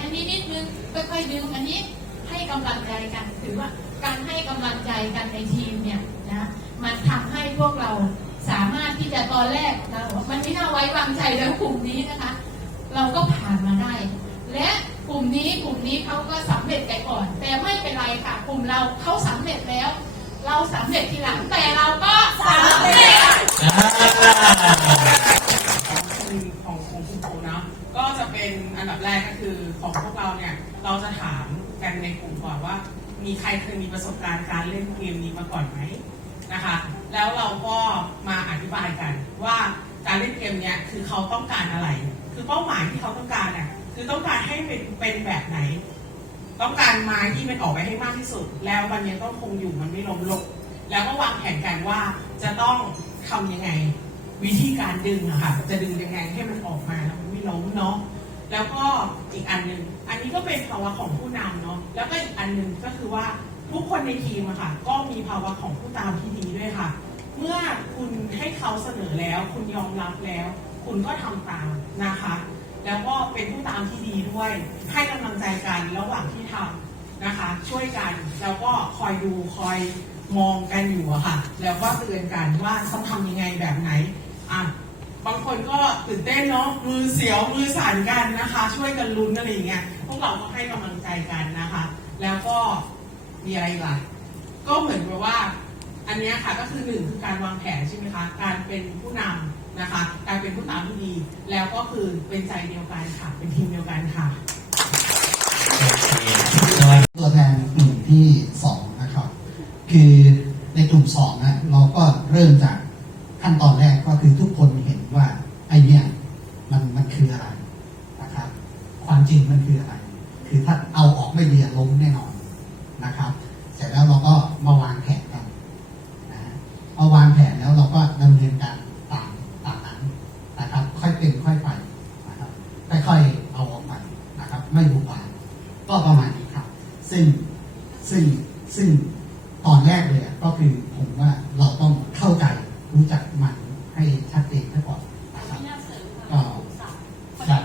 อันนี้นิดนึงค่อยๆดึงอันนี้ให้กำลังใจกันถือว่าการให้กำลังใจกันในทีมเนี่ยนะมันทำให้พวกเราสามารถที่จะตอนแรกเรามันไม่น่าไว้วางใจแล้วกลุ่มนี้นะคะ เราก็ผ่านมาได้ และกลุ่มนี้กลุ่มนี้เขาก็สำเร็จไปก่อน แต่ไม่เป็นไรค่ะกลุ่มเราเขาสำเร็จแล้ว เราสำเร็จทีหลังแต่เราก็สำเร็จ อ่า คือของของคุณครูเนาะก็จะเป็น อันดับแรกก็คือของพวกเราเนี่ยเราจะถามกันในกลุ่มก่อนว่า มีใครเคยมีประสบการณ์การเล่นเกมนี้มาก่อนไหมนะคะ แล้วเราก็มาอธิบายกันว่าการเล่นเกมเนี้ยคือเขาต้องการอะไร คือเป้าหมายที่เขาต้องการอะคือต้องการให้เป็นเป็นแบบไหน ต้องการไม้ที่มันออกไปให้มากที่สุด แล้วมันยังต้องคงอยู่มันไม่ล้มลงแล้วก็วางแผนกันว่าจะต้องทำยังไงวิธีการดึงอะค่ะจะดึงยังไงให้มันออกมาแล้วมันไม่ล้มเนาะ แล้วก็อีกอันหนึ่งอันนี้ก็เป็นภาวะของผู้นำเนาะแล้วก็อีกอันหนึ่งก็คือว่าทุกคนในทีมอะค่ะ ก็มีภาวะของผู้ตามที่ดีด้วยค่ะ เมื่อคุณให้เขาเสนอแล้ว คุณยอมรับแล้ว คุณก็ทำตามนะคะ แล้วก็เป็นผู้ตามที่ดีด้วย ให้กำลังใจกันระหว่างที่ทำนะคะ ช่วยกันแล้วก็คอยดูคอยมองกันอยู่อะค่ะ แล้วก็เตือนกันว่าต้องทำยังไงแบบไหนอะ บางคนก็ตื่นเต้นเนาะมือเสียวมือสั่นกันนะคะ ช่วยกันลุ้นอะไรอย่างเงี้ยพวกเราก็ให้กำลังใจกันนะคะ แล้วก็มีอะไรอีกล่ะก็เหมือนกับว่าอันเนี้ยค่ะก็คือหนึ่งคือการวางแผนใช่ไหมคะการเป็นผู้นำนะคะการเป็นผู้ตามที่ดี แล้วก็คือเป็นใจเดียวกันค่ะเป็นทีมเดียวกันค่ะตัวแทนกลุ่มที่สองนะครับคือในกลุ่มสองนะเราก็เริ่มจากขั้นตอนแรกก็คือทุกคนเห็นว่าไอเนี่ยมันมันคืออะไรนะครับ ความจริงมันคืออะไร คือถ้าเอาออกไม่เรียล้มแน่นอนนะครับ เสร็จแล้วเราก็มาวางแผนกันนะเอาวางแผนแล้วเราก็ดำเนินการตามตามนั้นนะครับ ค่อยเป็นค่อยไปนะครับค่อยๆเอาออกไปนะครับ ไม่บุบานก็ประมาณนี้ครับ ซึ่งซึ่งซึ่งตอนแรกเลยก็คือผมว่าเราต้องเข้าใจรู้จักมันให้ชัดเจนซะก่อนนะครับก็ครับ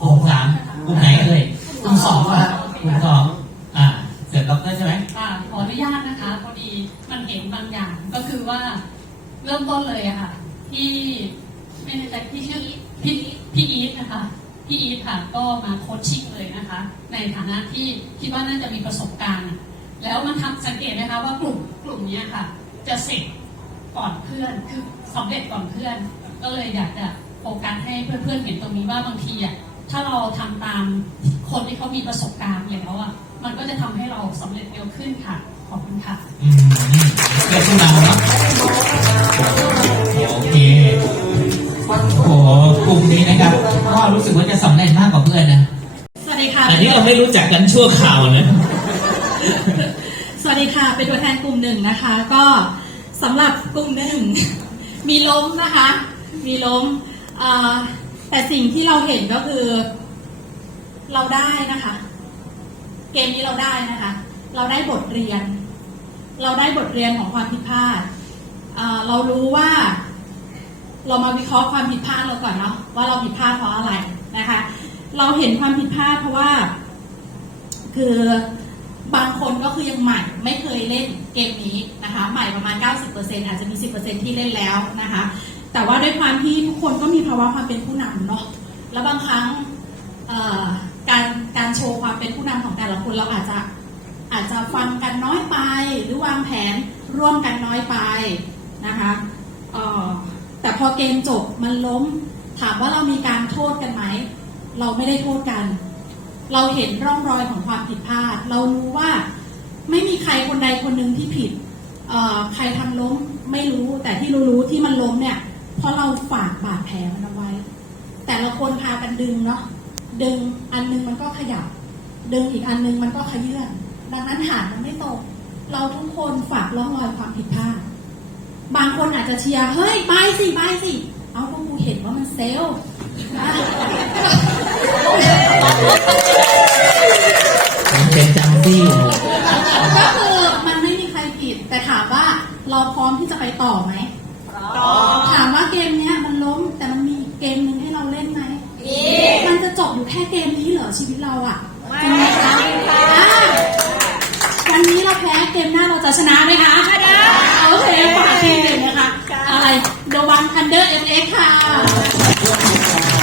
กลุ่มสามกลุ่มไหนเอ่ย กลุ่มสองนะฮะ กลุ่มสองอ่า เสร็จด็อกเตอร์ใช่ไหม ค่ะขออนุญาตนะคะ พอดีมันเห็นบางอย่างก็คือว่า เริ่มต้นเลยอะค่ะ ที่ไม่แน่ใจที่ชื่อพี่พี่อีทนะคะพี่อีทค่ะก็มาโคชชิ่งเลยนะคะ ในฐานะที่คิดว่าน่าจะมีประสบการณ์ แล้วมันทำสังเกตนะคะว่ากลุ่มกลุ่มนี้ค่ะ จะเสร็จก่อนเพื่อนคือสำเร็จก่อนเพื่อน ก็เลยอยากจะโฟกัสให้เพื่อนๆเห็นตรงนี้ว่าบางทีอะถ้าเราทำตามคนที่เขามีประสบการณ์แล้วอะมันก็จะทำให้เราสำเร็จเร็วขึ้นค่ะขอบคุณค่ะ กลุ่มนี้นะครับก็รู้สึกว่าจะสำเร็จมากกว่าเพื่อนนะ สวัสดีค่ะ อันนี้เราไม่รู้จักกันชั่วข่าวนะ สวัสดีค่ะ เป็นตัวแทนกลุ่มหนึ่งนะคะ ก็สำหรับกลุ่มหนึ่ง มีล้มนะคะ มีล้มเอ่อแต่สิ่งที่เราเห็นก็คือ เราได้นะคะ เกมนี้เราได้นะคะ เราได้บทเรียน เราได้บทเรียนของความผิดพลาดเอ่อเรารู้ว่า เรามาวิเคราะห์ความผิดพลาดเราก่อนเนาะว่าเราผิดพลาดเพราะอะไรนะคะ เราเห็นความผิดพลาดเพราะว่า คือบางคนก็คือยังใหม่ไม่เคยเล่นเกมนี้นะคะ ใหม่ประมาณ 90%อาจจะมี 10%ที่เล่นแล้วนะคะ แต่ว่าด้วยความที่ทุกคนก็มีภาวะความเป็นผู้นำเนาะแล้วบางครั้งการการโชว์ความเป็นผู้นำของแต่ละคนเราอาจจะอาจจะฟังกันน้อยไป หรือวางแผนร่วมกันน้อยไปนะคะเอ่อ พอเกมจบมันล้ม ถามว่าเรามีการโทษกันไหม เราไม่ได้โทษกัน เราเห็นร่องรอยของความผิดพลาด เรารู้ว่าไม่มีใครคนใดคนหนึ่งที่ผิดใครทำล้มไม่รู้แต่ที่รู้ๆที่มันล้มเนี่ย เพราะเราฝากบาดแผลมันเอาไว้ แต่ละคนพากันดึงเนาะดึงอันนึงมันก็ขยับ ดึงอีกอันนึงมันก็ขยื่นดังนั้นหางมันไม่ตก เราทุกคนฝากร่องรอยความผิดพลาด บางคนอาจจะเชียร์เฮ้ยไปสิไปสิ เอาพวกกูเห็นว่ามันเซลมันเป็นจังซี่ก็คือมันไม่มีใครผิด แต่ถามว่าเราพร้อมที่จะไปต่อไหมถามว่าเกมเนี้ยมันล้มแต่มันมีเกมหนึ่งให้เราเล่นไหมมีมันจะจบอยู่แค่เกมนี้เหรอชีวิตเราอะจริงไหมคะวันนี้เราแพ้เกมหน้าเราจะชนะไหมคะายโดวันทันเดอร์เอฟเอค่ะ